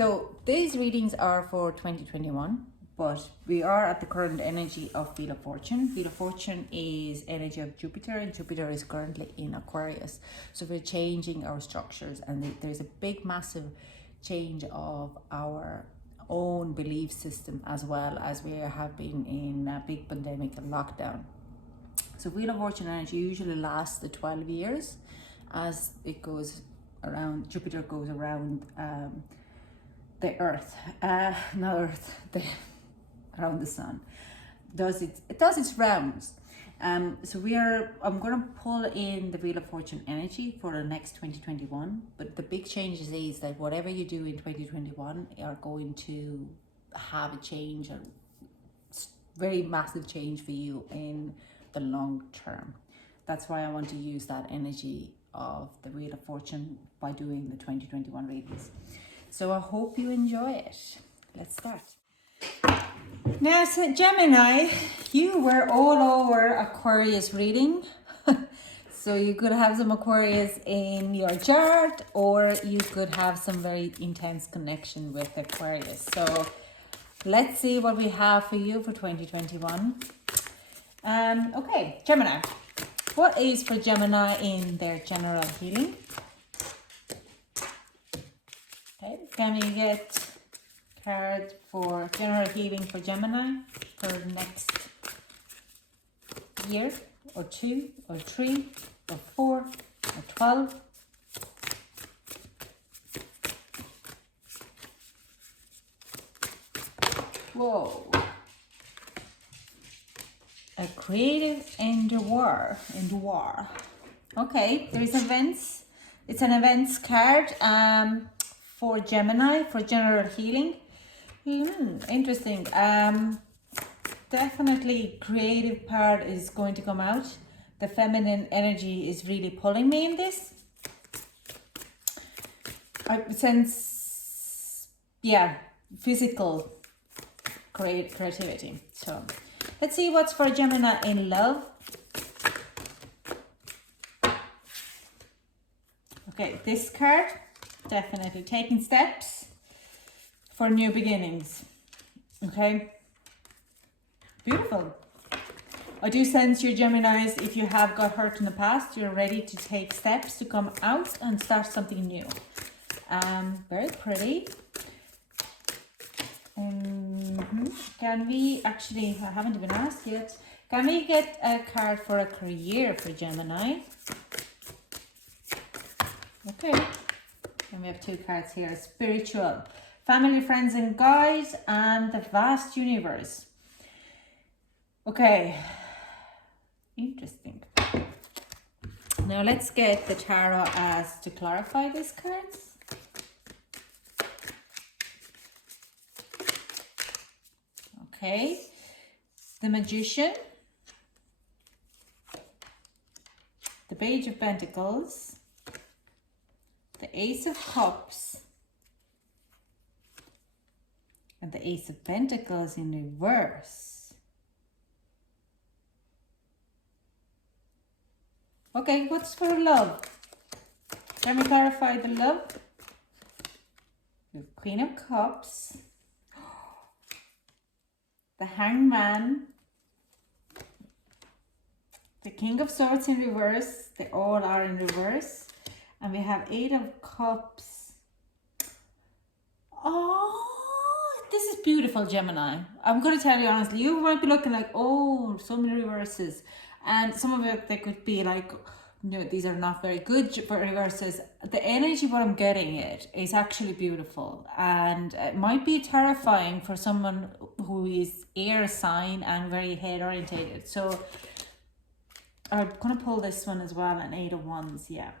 So these readings are for 2021, but we are at the current energy of Wheel of Fortune. Wheel of Fortune is energy of Jupiter, and Jupiter is currently in Aquarius. So we're changing our structures, and there's a big, massive change of our own belief system, as well as we have been in a big pandemic and lockdown. So Wheel of Fortune energy usually lasts the 12 years as it goes around, Jupiter goes around the Earth, not Earth, around the Sun. It does its rounds. So I'm going to pull in the Wheel of Fortune energy for the next 2021. But the big changes is that whatever you do in 2021 are going to have a change, a very massive change for you in the long term. That's why I want to use that energy of the Wheel of Fortune by doing the 2021 readings. So I hope you enjoy it. Let's start. Now, so Gemini, you were all over Aquarius reading. So you could have some Aquarius in your chart, or you could have some very intense connection with Aquarius. So let's see what we have for you for 2021. Okay, Gemini. What is for Gemini in their general healing? Okay, can we get card for general healing for Gemini for next year, or 2, or 3, or 4, or 12? Whoa. A creative endeavor. Okay, there's events. It's an events card for Gemini for general healing. Interesting. Definitely creative part is going to come out. The feminine energy is really pulling me in this. I sense, yeah, physical creativity. So let's see what's for Gemini in love. Okay, this card, definitely taking steps for new beginnings. Okay, beautiful. I do sense your Geminis, if you have got hurt in the past, you're ready to take steps to come out and start something new. Very pretty. Can we actually, I haven't even asked yet, can we get a card for a career for Gemini? Okay, and we have 2 cards here. Spiritual, family, friends and guides, and the vast universe. Okay, interesting. Now let's get the tarot as to clarify these cards. Okay, the Magician, the Page of Pentacles, the Ace of Cups, and the Ace of Pentacles in reverse. Okay, what's for love? Can we clarify the love? The Queen of Cups, the Hangman, the King of Swords in reverse. They all are in reverse. And we have 8 of Cups. Oh, this is beautiful, Gemini. I'm going to tell you honestly, you might be looking like, oh, so many reverses. And some of it, they could be like, no, these are not very good for reverses. The energy, what I'm getting it, is actually beautiful. And it might be terrifying for someone who is air sign and very head orientated. So I'm going to pull this one as well, an 8 of Wands, yeah.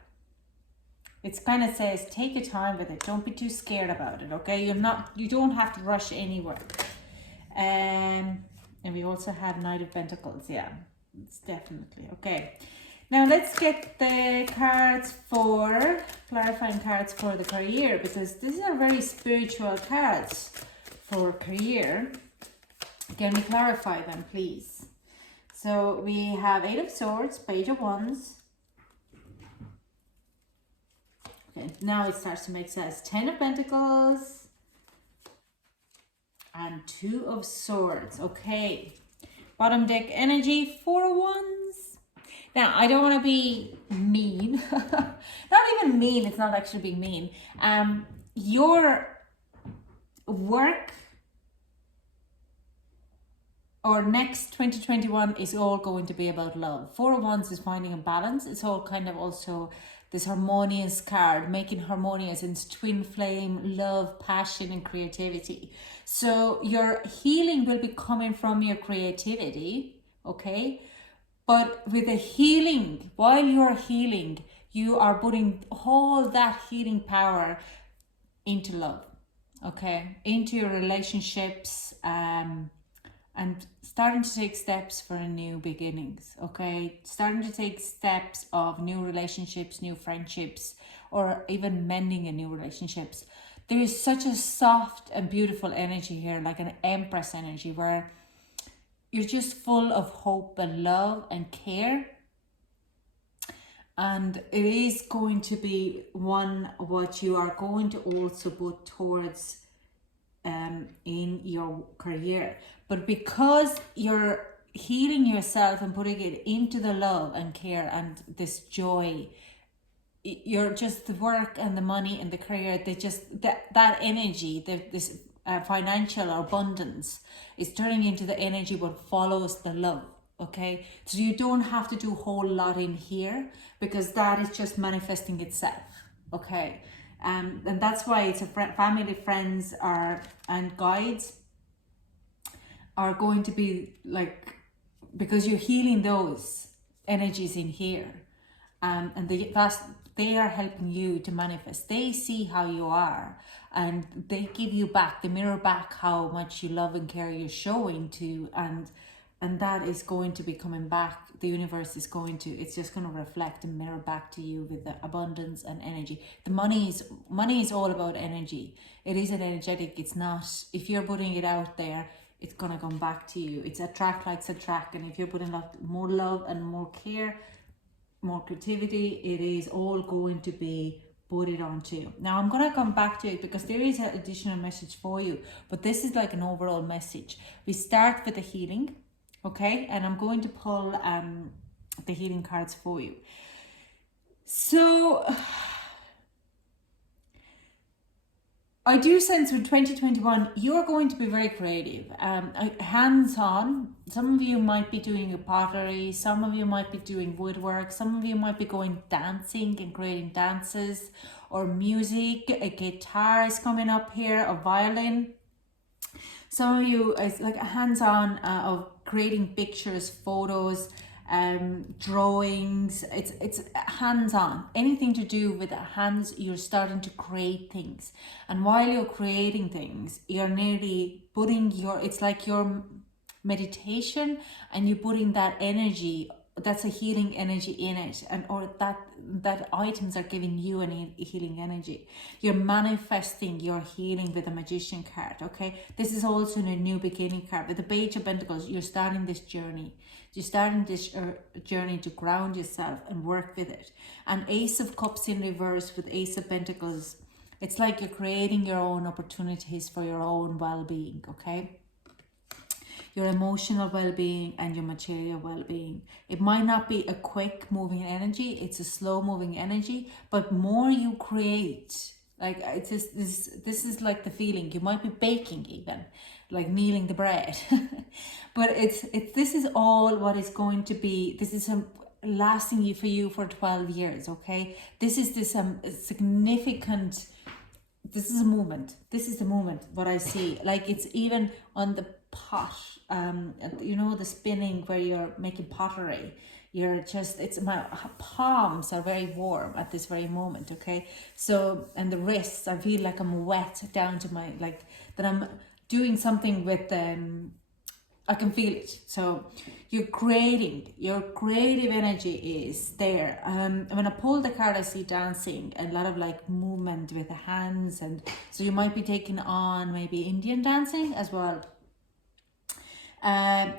It kind of says, take your time with it. Don't be too scared about it, okay? You don't have to rush anywhere. And we also have Knight of Pentacles, yeah. It's definitely, okay. Now let's get the cards for, clarifying cards for the career, because these are very spiritual cards for career. Can we clarify them, please? So we have 8 of Swords, Page of Wands. Okay, now it starts to make sense. 10 of Pentacles, and Two of Swords. Okay, bottom deck energy, 4 of Wands. Now, I don't want to be mean. Not even mean, it's not actually being mean. Your work or next 2021 is all going to be about love. 4 of Wands is finding a balance. It's all kind of also this harmonious card, making harmonious in twin flame, love, passion, and creativity. So your healing will be coming from your creativity, okay? But with the healing, while you're healing, you are putting all that healing power into love, okay? Into your relationships, and starting to take steps for new beginnings, okay? Starting to take steps of new relationships, new friendships, or even mending in new relationships. There is such a soft and beautiful energy here, like an Empress energy, where you're just full of hope and love and care. And it is going to be what you are going to also put towards in your career. But because you're healing yourself and putting it into the love and care and this joy, you're just the work and the money and the career, they just that energy, this financial abundance is turning into the energy what follows the love. Okay, so you don't have to do a whole lot in here because that is just manifesting itself. Okay, and that's why it's a family, friends, and guides are going to be like, because you're healing those energies in here, and they are helping you to manifest. They see how you are, and they give you back, they mirror back how much you love and care you're showing to, and that is going to be coming back. The universe is going to, it's just going to reflect and mirror back to you with the abundance and energy. The money is all about energy. It is an energetic. It's not, if you're putting it out there, it's going to come back to you. It's attract likes attract. And if you're putting more love and more care, more creativity, it is all going to be put it onto you. Now I'm going to come back to it because there is an additional message for you, but this is like an overall message. We start with the healing. Okay, and I'm going to pull the healing cards for you. So I do sense with 2021, you're going to be very creative, hands-on. Some of you might be doing pottery, some of you might be doing woodwork, some of you might be going dancing and creating dances or music. A guitar is coming up here, a violin. Some of you is like a hands-on of creating pictures, photos, drawings. It's hands-on. Anything to do with the hands, you're starting to create things. And while you're creating things, you're nearly putting it's like your meditation, and you're putting that energy, that's a healing energy in it, and or that items are giving you a healing energy. You're manifesting your healing with a Magician card. Okay, this is also a new beginning card with the Page of Pentacles. You're starting this journey. You're starting this journey to ground yourself and work with it. And Ace of Cups in reverse with Ace of Pentacles. It's like you're creating your own opportunities for your own well-being. Okay, your emotional well-being and your material well-being. It might not be a quick moving energy, it's a slow moving energy, but more you create, like it's just, this is like the feeling. You might be baking even, like kneading the bread. But this is all what is going to be. This is lasting for you for 12 years. Okay, this is this significant, this is a movement. This is the moment what I see. Like it's even on the pot, you know, the spinning where you're making pottery. You're just, it's, my palms are very warm at this very moment. Okay, so, and the wrists, I feel like I'm wet down to my, like that I'm doing something with I can feel it. So you're creating, your creative energy is there. When I pull the card, I see dancing, a lot of like movement with the hands, and so you might be taking on maybe Indian dancing as well.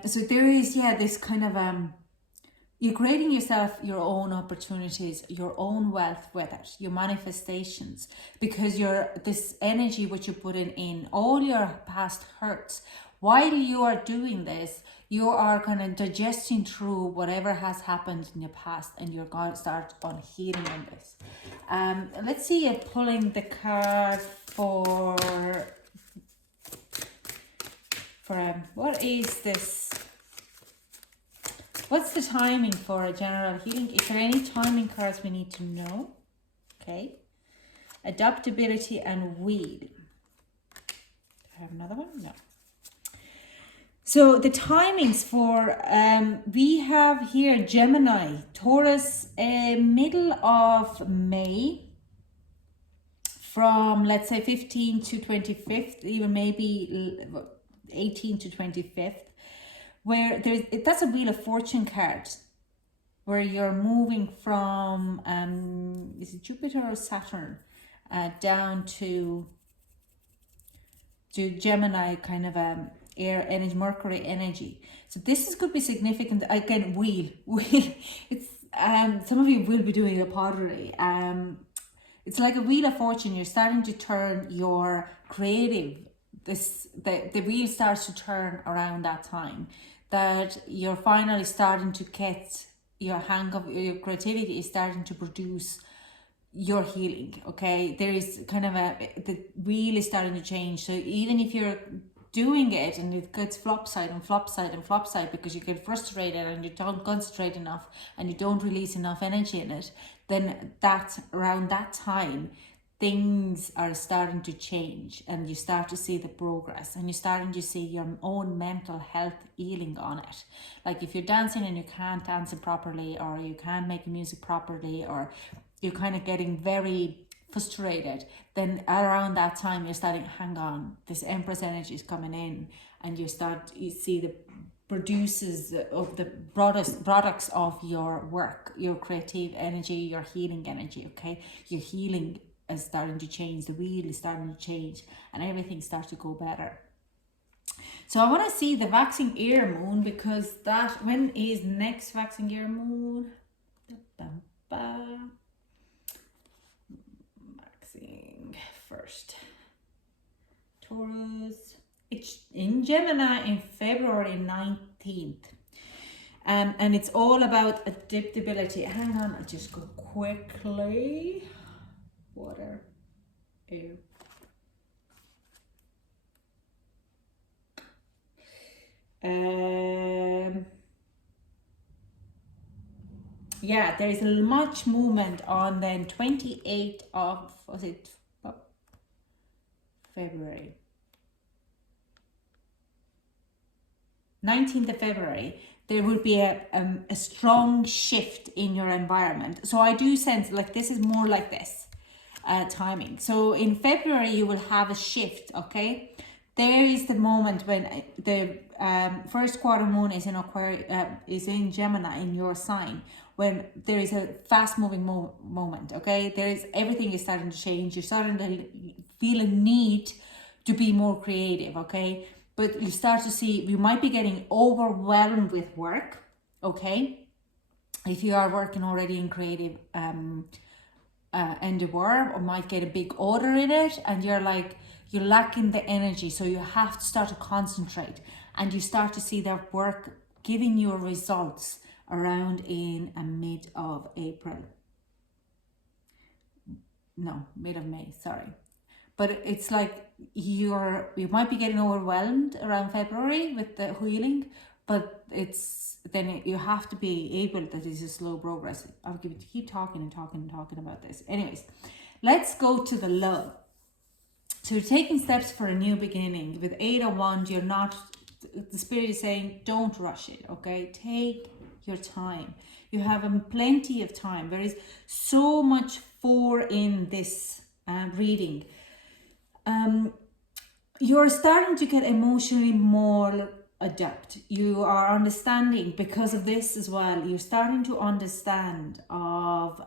So there is, yeah, this kind of you're creating yourself your own opportunities, your own wealth with it, your manifestations, because this energy which you put in all your past hurts. While you are doing this, you are kind of digesting through whatever has happened in your past, and you're going to start on healing on this. Let's see, pulling the card for what is this? What's the timing for a general healing? Is there any timing cards we need to know? Okay. Adaptability and wheel. Do I have another one? No. So the timings for, we have here Gemini, Taurus, middle of May, from let's say 15th to 25th, even maybe 18th to 25th. Where that's a Wheel of Fortune card, where you're moving from is it Jupiter or Saturn, down to Gemini, kind of air energy, Mercury energy. So this could be significant. Again, wheel. It's some of you will be doing a pottery. It's like a Wheel of Fortune. You're starting to turn your creative. The wheel starts to turn around that time, that you're finally starting to get your hang of your creativity, is starting to produce your healing. Okay, there is kind of the wheel is starting to change. So even if you're doing it and it gets flopside and flopside and flopside because you get frustrated and you don't concentrate enough and you don't release enough energy in it, then that's around that time things are starting to change, and you start to see the progress, and you're starting to see your own mental health healing on it. Like if you're dancing and you can't dance it properly, or you can't make music properly, or you're kind of getting very frustrated, then around that time you're starting, hang on, this Empress energy is coming in, and you see the produces of the products of your work, your creative energy, your healing energy. Okay, your healing is starting to change, the wheel is starting to change, and everything starts to go better. So I want to see the waxing year moon, because that, when is next waxing year moon? Waxing first. Taurus, it's in Gemini in February 19th. And it's all about adaptability. Hang on, I'll just go quickly. Water, air. Yeah, there is much movement on then 28th of, was it February? 19th of February. There will be a strong shift in your environment. So I do sense like this is more like this. Timing. So in February you will have a shift. Okay, there is the moment when the first quarter moon is in Aquarius, is in Gemini, in your sign, when there is a fast moving moment. Okay, there is, everything is starting to change. You're starting to feel a need to be more creative. Okay, but you start to see you might be getting overwhelmed with work. Okay, if you are working already in creative endeavor, or might get a big order in it, and you're lacking the energy, so you have to start to concentrate, and you start to see that work giving you results around in mid of May, sorry. But it's like you might be getting overwhelmed around February with the healing, but you have to be able, that is a slow progress. I'll keep talking about this. Anyways, let's go to the love. So you're taking steps for a new beginning. With 8 of Wands, the spirit is saying, don't rush it, okay? Take your time. You have plenty of time. There is so much in this reading. You're starting to get emotionally more adept. You are understanding, because of this as well, you're starting to understand of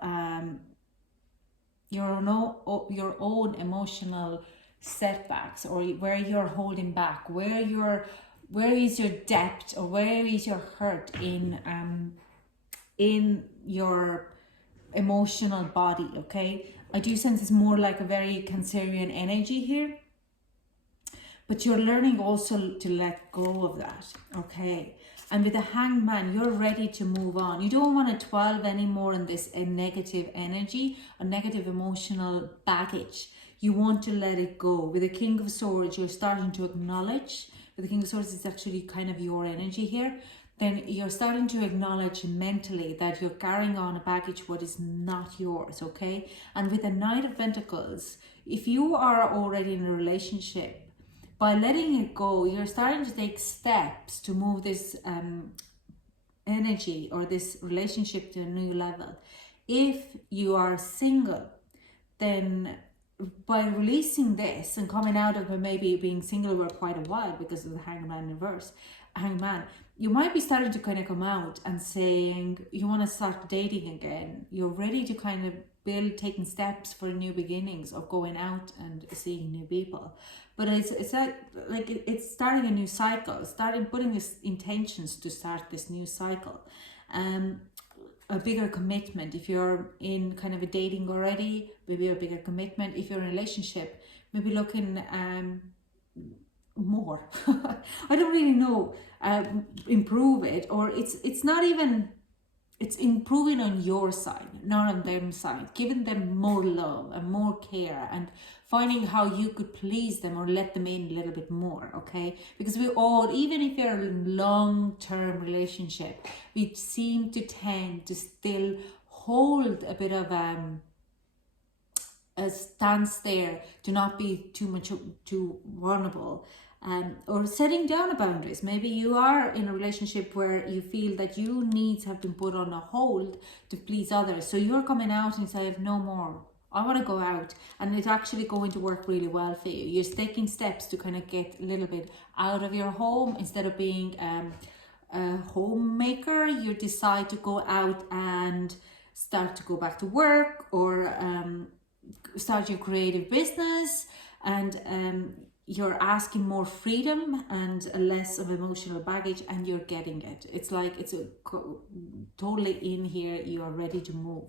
your own emotional setbacks, or where you're holding back, where is your depth, or where is your hurt in in your emotional body, okay? I do sense it's more like a very Cancerian energy here, but you're learning also to let go of that, okay? And with the Hanged Man, you're ready to move on. You don't want to dwell anymore in this negative energy, a negative emotional baggage. You want to let it go. With the King of Swords, you're starting to acknowledge. With the King of Swords, it's actually kind of your energy here. Then you're starting to acknowledge mentally that you're carrying on a baggage what is not yours, okay? And with the Knight of Pentacles, if you are already in a relationship, by letting it go, you're starting to take steps to move this energy or this relationship to a new level. If you are single, then by releasing this and coming out of maybe being single for quite a while because of the Hangman reverse, Hangman, you might be starting to kind of come out and saying you want to start dating again. You're ready to kind of build, taking steps for new beginnings of going out and seeing new people. But it's starting a new cycle, starting putting these intentions to start this new cycle. A bigger commitment. If you're in kind of a dating already, maybe a bigger commitment. If you're in a relationship, maybe looking more. I don't really know. Improve it, or it's not even. It's improving on your side, not on their side, giving them more love and more care and finding how you could please them or let them in a little bit more, okay? Because we all, even if you're in a long-term relationship, we seem to tend to still hold a bit of a stance there, to not be too vulnerable. Or setting down the boundaries. Maybe you are in a relationship where you feel that your needs have been put on a hold to please others. So you're coming out and saying, no more. I want to go out. And it's actually going to work really well for you. You're taking steps to kind of get a little bit out of your home. Instead of being a homemaker, you decide to go out and start to go back to work, or start your creative business, and you're asking more freedom and less of emotional baggage, and you're getting it. It's like it's totally in here. You are ready to move.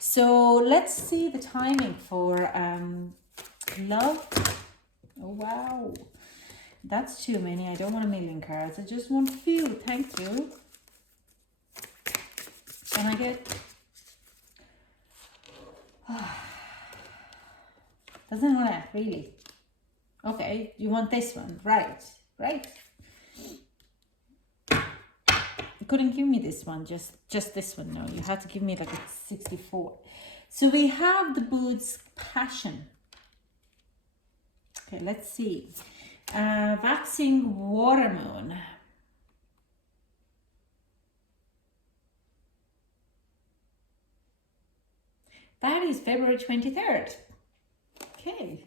So let's see the timing for love. Oh wow, that's too many. I don't want a million cards. I just want a few. Thank you. And I get doesn't want to really. Okay, you want this one, right? You couldn't give me this one, just this one. No, you had to give me like a 64. So we have the Boots Passion. Okay, let's see. Waxing Water Moon. That is February 23rd. Okay.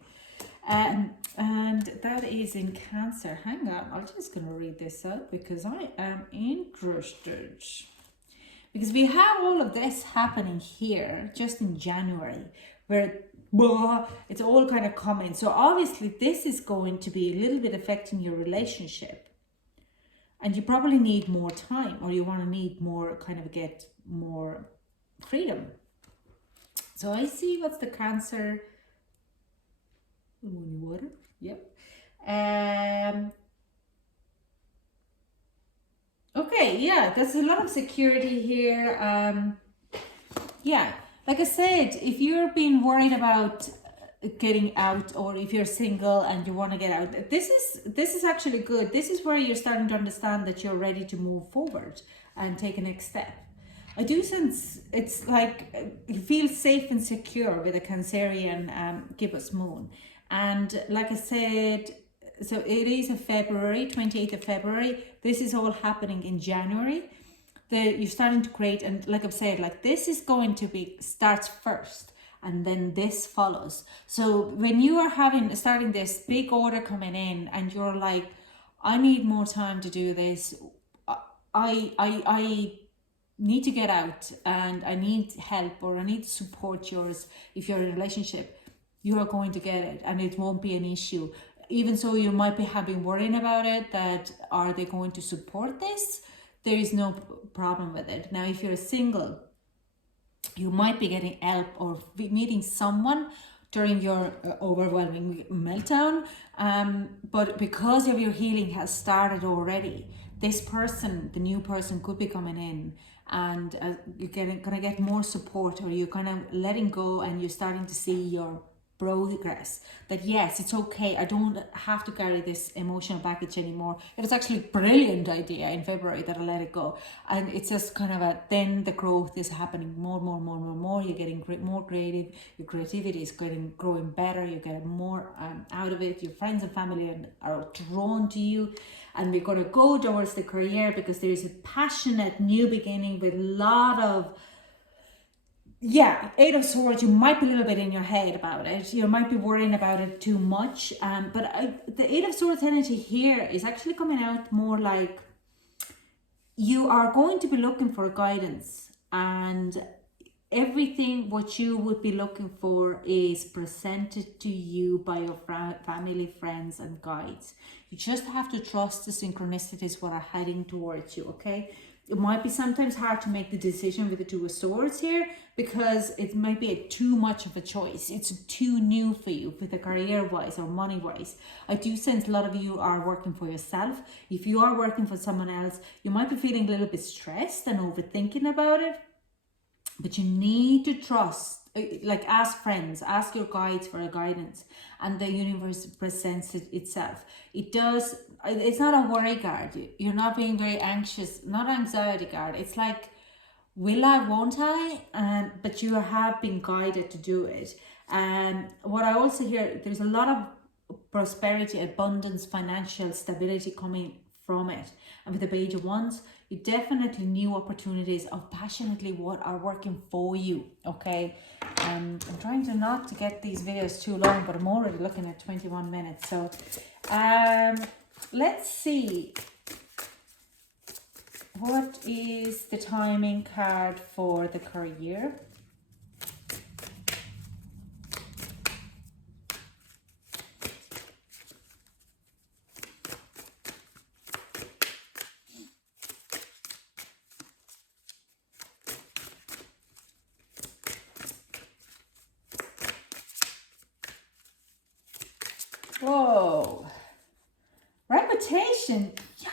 And that is in Cancer. Hang on, I'm just going to read this out because I am interested. Because we have all of this happening here just in January, where it's all kind of coming. So obviously this is going to be a little bit affecting your relationship. And you probably need more time, or you want to need more, kind of get more freedom. So I see what's the Cancer... water, yep. Okay, yeah, there's a lot of security here. Yeah, like I said, if you're being worried about getting out, or if you're single and you want to get out, this is actually good. This is where you're starting to understand that you're ready to move forward and take a next step. I do sense it's like you feel safe and secure with a Cancerian gibbous moon. And like I said, so it is a February, 28th of February. This is all happening in January. You're starting to create, and like I've said, like this is going to be, starts first and then this follows. So when you are starting this big order coming in and you're like, I need more time to do this. I need to get out and I need help, or I need support yours. If you're in a relationship, you are going to get it and it won't be an issue. Even so, you might be worrying about it, that are they going to support this? there is no problem with it. Now, if you're single, you might be getting help or meeting someone during your overwhelming meltdown, but because of your healing has started already, this person, the new person, could be coming in, and you're gonna get more support, or you're kind of letting go, and you're starting to see your progress, that yes, it's okay, I don't have to carry this emotional baggage anymore. It was actually a brilliant idea in February that I let it go, and it's just kind of then the growth is happening more. You're getting more creative, your creativity is growing better, you're getting more out of it, your friends and family are drawn to you, and we're going to go towards the career, because there is a passionate new beginning with a lot of, yeah, Eight of Swords. You might be a little bit in your head about it. You might be worrying about it too much. But the Eight of Swords energy here is actually coming out more like you are going to be looking for guidance, and everything what you would be looking for is presented to you by your family, friends, and guides. You just have to trust the synchronicities what are heading towards you, okay? It might be sometimes hard to make the decision with the Two of Swords here, because it might be too much of a choice. It's too new for you with the career-wise or money-wise. I do sense a lot of you are working for yourself. If you are working for someone else, you might be feeling a little bit stressed and overthinking about it. But you need to trust, like ask friends, ask your guides for a guidance, and the universe presents it itself. It's not a worry card. You're not being very anxious, not anxiety card. It's like, will I, won't I? But you have been guided to do it. And what I also hear, there's a lot of prosperity, abundance, financial stability coming from it. And with the Page of Wands, you definitely new opportunities of passionately what are working for you, okay? I'm trying to not to get these videos too long, but I'm already looking at 21 minutes. So let's see. What is the timing card for the career? Whoa, reputation. Yeah,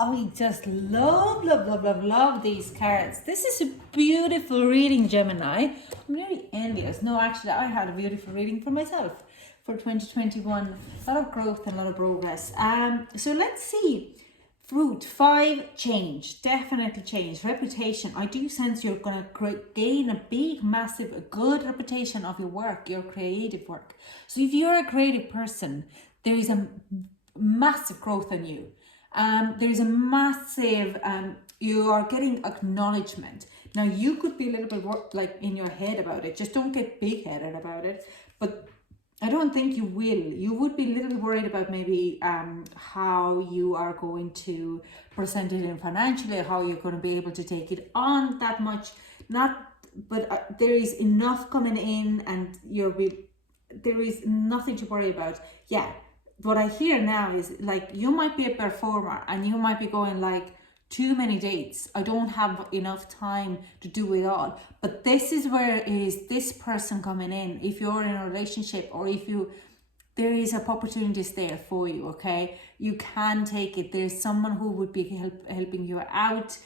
I just love these cards. This is a beautiful reading, Gemini. I'm really envious. No, actually, I had a beautiful reading for myself for 2021. A lot of growth and a lot of progress. So let's see. Fruit, 5, change, definitely change. Reputation, I do sense you're going to gain a big, massive, good reputation of your work, your creative work. So if you're a creative person, there is a massive growth on you. There is a massive, you are getting acknowledgement. Now you could be a little bit like in your head about it, just don't get big-headed about it, but I don't think you will. You would be a little bit worried about maybe how you are going to present it in financially, how you're going to be able to take it on that much. But there is enough coming in, and there is nothing to worry about. Yeah, what I hear now is like you might be a performer, and you might be going like, too many dates, I don't have enough time to do it all. But this is where is this person coming in. If you're in a relationship, or there is opportunities there for you, okay? You can take it. There's someone who would be helping you out.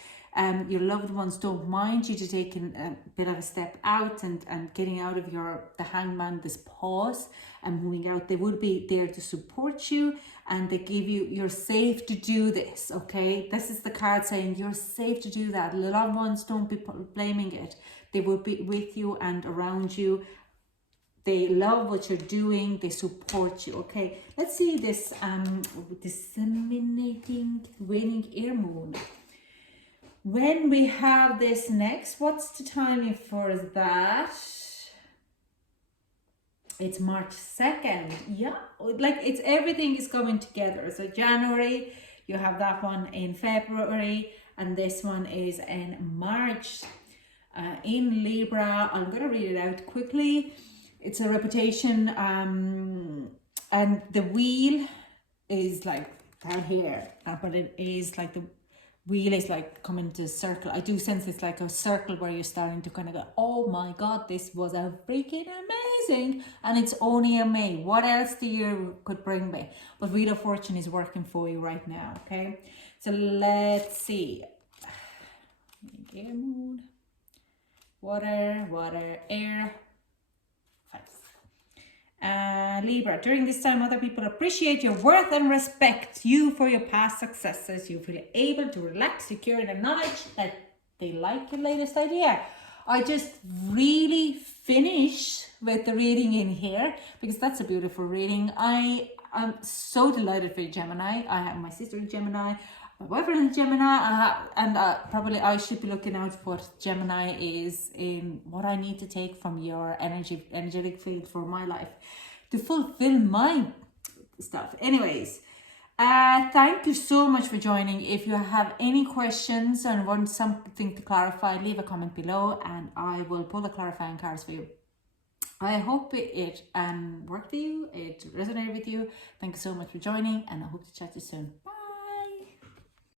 Your loved ones don't mind you to take a bit of a step out and getting out of the hangman, this pause, and moving out. They would be there to support you, and they give you're safe to do this, okay? This is the card saying you're safe to do that. Loved ones, don't be blaming it. They will be with you and around you. They love what you're doing. They support you, okay? Let's see this disseminating winning air moon. When we have this next, what's the timing for that? It's March 2nd. Yeah, like everything is coming together. So January, you have that one in February, and this one is in March. In Libra, I'm going to read it out quickly. It's a reputation, and the wheel is like down here, but it is like wheel is like coming to a circle. I do sense it's like a circle where you're starting to kind of go, oh my God, this was a freaking amazing. And it's only a May. What else the year could bring me? But Wheel of Fortune is working for you right now, okay? So let's see. Moon, water, air. Libra, during this time, other people appreciate your worth and respect you for your past successes. You feel able to relax, secure in the knowledge that they like your latest idea. I just really finish with the reading in here because that's a beautiful reading. I'm so delighted for you, Gemini. I have my sister in Gemini, my boyfriend is Gemini, and probably I should be looking out for what Gemini is in what I need to take from your energetic field for my life to fulfill my stuff. Anyways, thank you so much for joining. If you have any questions and want something to clarify, leave a comment below and I will pull the clarifying cards for you. I hope it worked for you, it resonated with you. Thank you so much for joining and I hope to chat to you soon. Bye.